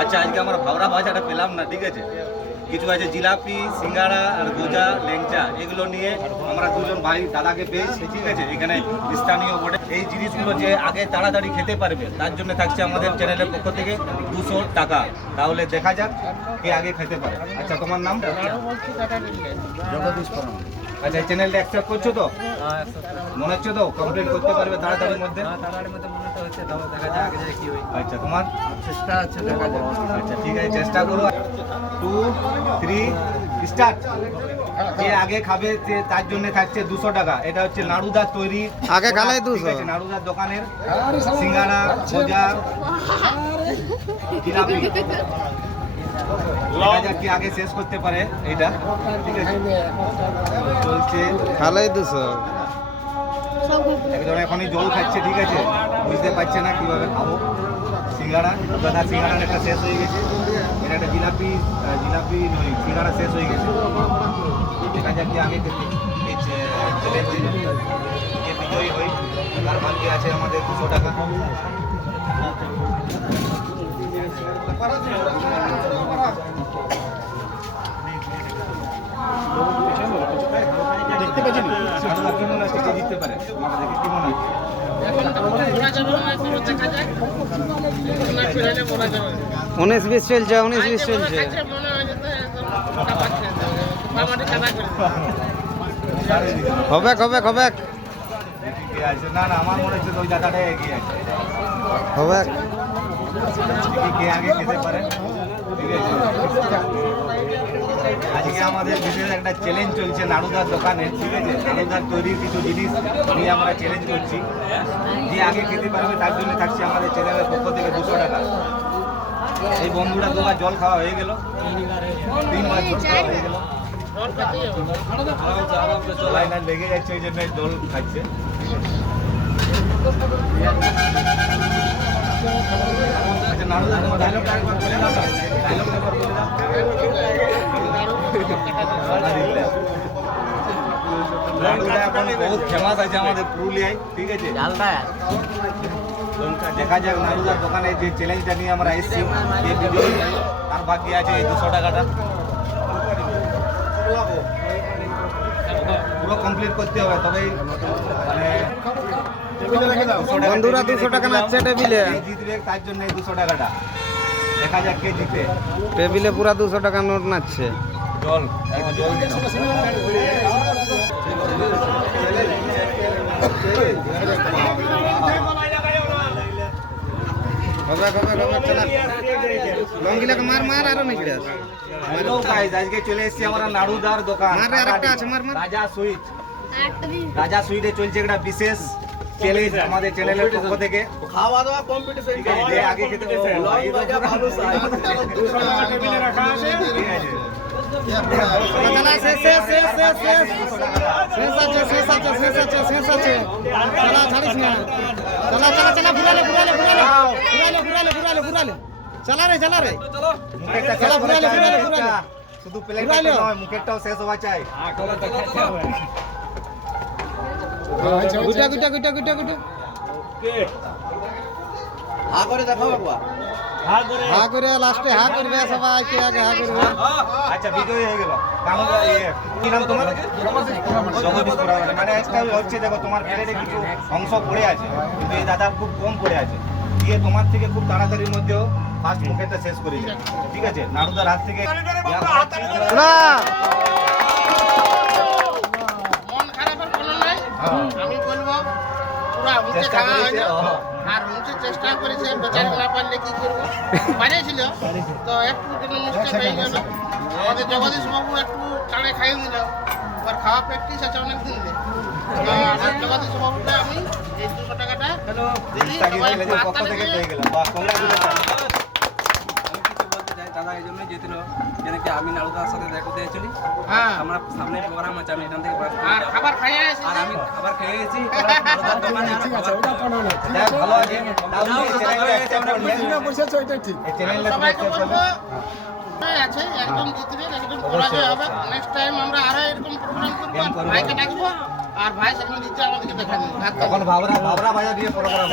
আচ্ছা আজকে আমরা ভাবরা ভাজাটা পেলাম না, ঠিক আছে? কিছু আছে জিলাপি, সিঙ্গারা আর গোজা ল্যাংচা এগুলো নিয়ে আমরা দুজন ভাই দাদাকে পেয়েছি, ঠিক আছে? এখানে স্থানীয় বোর্ডে এই জিনিসগুলো যে আগে তাড়াতাড়ি খেতে পারবে, তার জন্য থাকছে আমাদের চ্যানেলের পক্ষ থেকে দুশো টাকা। তাহলে দেখা যাক কে আগে খেতে পারে। আচ্ছা তোমার নাম? আচ্ছা চ্যানেলটা অ্যাকসেপ্ট করছ তো? মনে হচ্ছে তো কমপ্লিট করতে পারবে তাড়াতাড়ির মধ্যে? আচ্ছা। তোমার চেষ্টা আছে দেখা যাবে আচ্ছা ঠিক আছে চেষ্টা করো। টু থ্রি স্টার্ট যে আগে খাবে যে তার জন্য থাকছে দুশো টাকা। এটা হচ্ছে নাড়ুদার তৈরি। আগে খালে ঠিক 200 আছে, নাড়ুদার দোকানের সিঙ্গারা গজা জিলাপি। কি আগে শেষ করতে পারে এটা ঠিক আছে। চলছে। খালাই দুশো। একজন এখনই জল খাচ্ছে, ঠিক আছে? বুঝতে পারছে না কীভাবে খাব। সিঙ্গারা দাদা সিঙ্গারার একটা শেষ হয়ে গেছে। এটা একটা জিলাপি জিলাপি নয়, সিঙ্গারা শেষ হয়ে গেছে। দেখা যাক আগে যে বিজয়ী হই তার ভাগ্যে আছে আমাদের দুশো টাকা দেখতে পাচ্ছি সারদা কি মনে হচ্ছে কে কি মনে হচ্ছে? উনিশ বিশ চলছে উনিশ বিশ চলছে। হবে হবে হবে এগিয়ে না না আমার মনে হচ্ছে ওই দাদাটাই এগিয়ে আছে হবে দেখি কে আগে খেতে পারে ঠিক আছে আজকে আমাদের বিশেষ একটা চ্যালেঞ্জ চলছে নাড়ুদার দোকানে, ঠিক আছে? নাড়ুদার তৈরির কিছু জিনিস নিয়ে আমরা চ্যালেঞ্জ করছি। যে আগে খেতে পারবে, তার জন্য থাকছে আমাদের চ্যানেলের পক্ষ থেকে দুশো টাকা। এই বন্ধুরা দুবার জল খাওয়া হয়ে গেল। তিনবার জল খাওয়া হয়ে গেল। লেগে যাচ্ছে, ওই জন্য জল খাচ্ছে। বহুত ফেমাস আছে আমাদের পুরুলিয়ায় ঠিক আছে দেখা যাক নাড়ুদার দোকানে যে চ্যালেঞ্জটা নিয়ে আমরা এসেছি তার ভাগ্যে আছে এই দুশো টাকাটা পুরো কমপ্লিট করতে হবে তবেই মানে টাকা বন্ধুরা 200 টাকা নাচছে টেবিলে। জিতবে তার জন্য দুশো টাকাটা। দেখা যাক কে জিতে। টেবিলে পুরা দুশো টাকা নোট নাচছে। জল জল দিলাম। হবে হবে হবে চলা লঙ্গিলাকে মার মার আরও নিকড়ে আস হ্যালো গাইস আজকে চলে এসেছি আমরা নাড়ুদার দোকান মার রে, আরেকটা আছে, মার, মার। রাজা সুইট রাজা সুইটে চলছে একটা বিশেষ চ্যালেঞ্জ আমাদের চ্যানেলের পক্ষ থেকে খাওয়া দাওয়া কম্পিটিশন ঠিক আছে যে আগে খেতে ও, এই তো ঠিক আছে চলা শেষ শেষ শেষ শেষ শেষ শেষ আছে শেষ আছে শেষ আছে শেষ আছে চলা ছাড়িস না। চলা চলা চলা ফুরালে ফুরালে ফুরালে ফুরালে ফুরালে ফুরালে ফুরালে চলা রে চলা রে। চলো, ফুরালে, মুখেরটা। ফুরালে। শুধু প্লেটটা নয় মুখেরটাও শেষ হওয়া চাই। গুটা গুটা গুটা গুটা গুটা। হা করে দেখো বাবা হা করে। লাস্টে হা করবে সবাই কে আগে হা করবে? আচ্ছা বিজয়ী হয়ে গেল। ইয়ে, কি নাম তোমার? জগদীশ পুরামানি। মানে একটা হচ্ছে দেখো তোমার প্লেটে কিছু অংশ পড়ে আছে কিন্তু এই দাদা খুব কম পড়ে আছে। দিয়ে তোমার থেকে খুব তাড়াতাড়ির মধ্যেও ফার্স্ট মুখেরটা শেষ করেছে ঠিক আছে? নাড়ুদার হাত থেকে না মন খারাপের কোনো নাই আমি বলব পুরা মুখে চেষ্টা করেছে, আর মুখে চেষ্টা করেছে বেচারি না পারলে কি করব? তো একটু কোনো মিস্টেক হয়ে গেল আমাদের জগদীশ বাবু একটু কানে খাইয়ে দিল। আর খাওয়া প্র্যাকটিস আছে অনেক দিন জগদীশ বাবুকে আমি এই দুশো টাকাটা দিদি পক্ষ থেকে পেয়ে গেলাম। এই জন্যই যেতে আমি নাড়ুদার সাথে দেখা করতে চলি হ্যাঁ। আমরা সামনে প্রোগ্রাম আছে আমি এখান থেকে আর খাবার খাইয়ে এসেছি আর আমি খাবার খেয়ে দোকানে খাবার যাক, ভালো আছে। করলে এই চ্যানেলটা সবাইকে বলব আছে একদম জিতবেন একদম পরাজয় হবে। নেক্সট টাইম আমরা আরও এরকম প্রোগ্রাম করব ভাইকে ডাকবো আর ভাই সেখানে জিতে আমাদেরকে দেখা দেবে তখন ভাবরা ভাবরা বাজার দিয়ে প্রোগ্রাম